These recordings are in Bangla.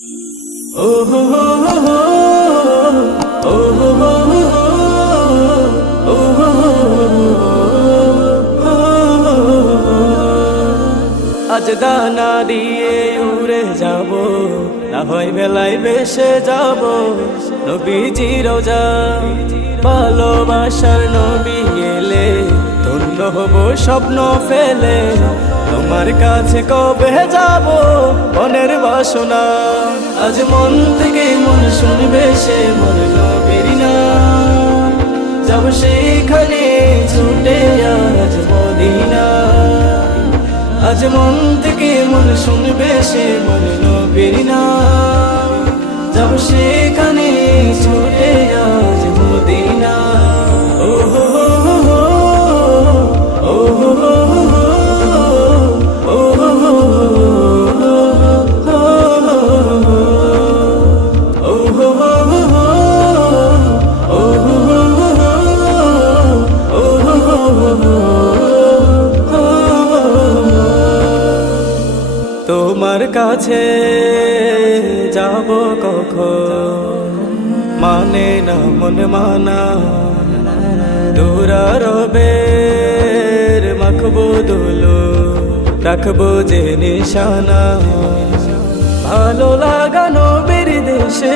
আজ দানা দিয়ে উড়ে যাব, না হয় বেলায় ভেসে যাব নবীজি রোজা। ভালোবাসার নবী এলে ধন্য হব স্বপ্ন ফেলে, তোমার কাছে কবে যাব মনের বাসনা। আজ মন থেকে মন শুনবে সে মন নবীর নাম, যাব সেখানে ছুটে আজ মদিনা। আজ মন থেকে মন শুনবে সে মন নবীর নাম, যাব সেখানে ছুটে আজ মদিনা। ও হো হো হো, ও হো হো হো, ও হো হো হো, ও হো হো হো, ও হো হো হো, ও হো হো হো। তোমার কাছে যাব কখন, মানে না মন মানা। দুরারবের মাখবো দুলো, রাখবো যে নিশানা। ভালো লাগানো বের দেশে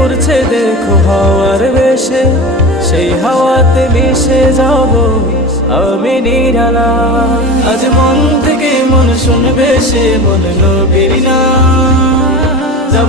উড়ছে দেখো হাওয়ার বেশে, সেই হাওয়াতে মিশে যাব আমি নিরালা। আজ মন থেকে মন শুনবে সে মন নবীর নাম, যাব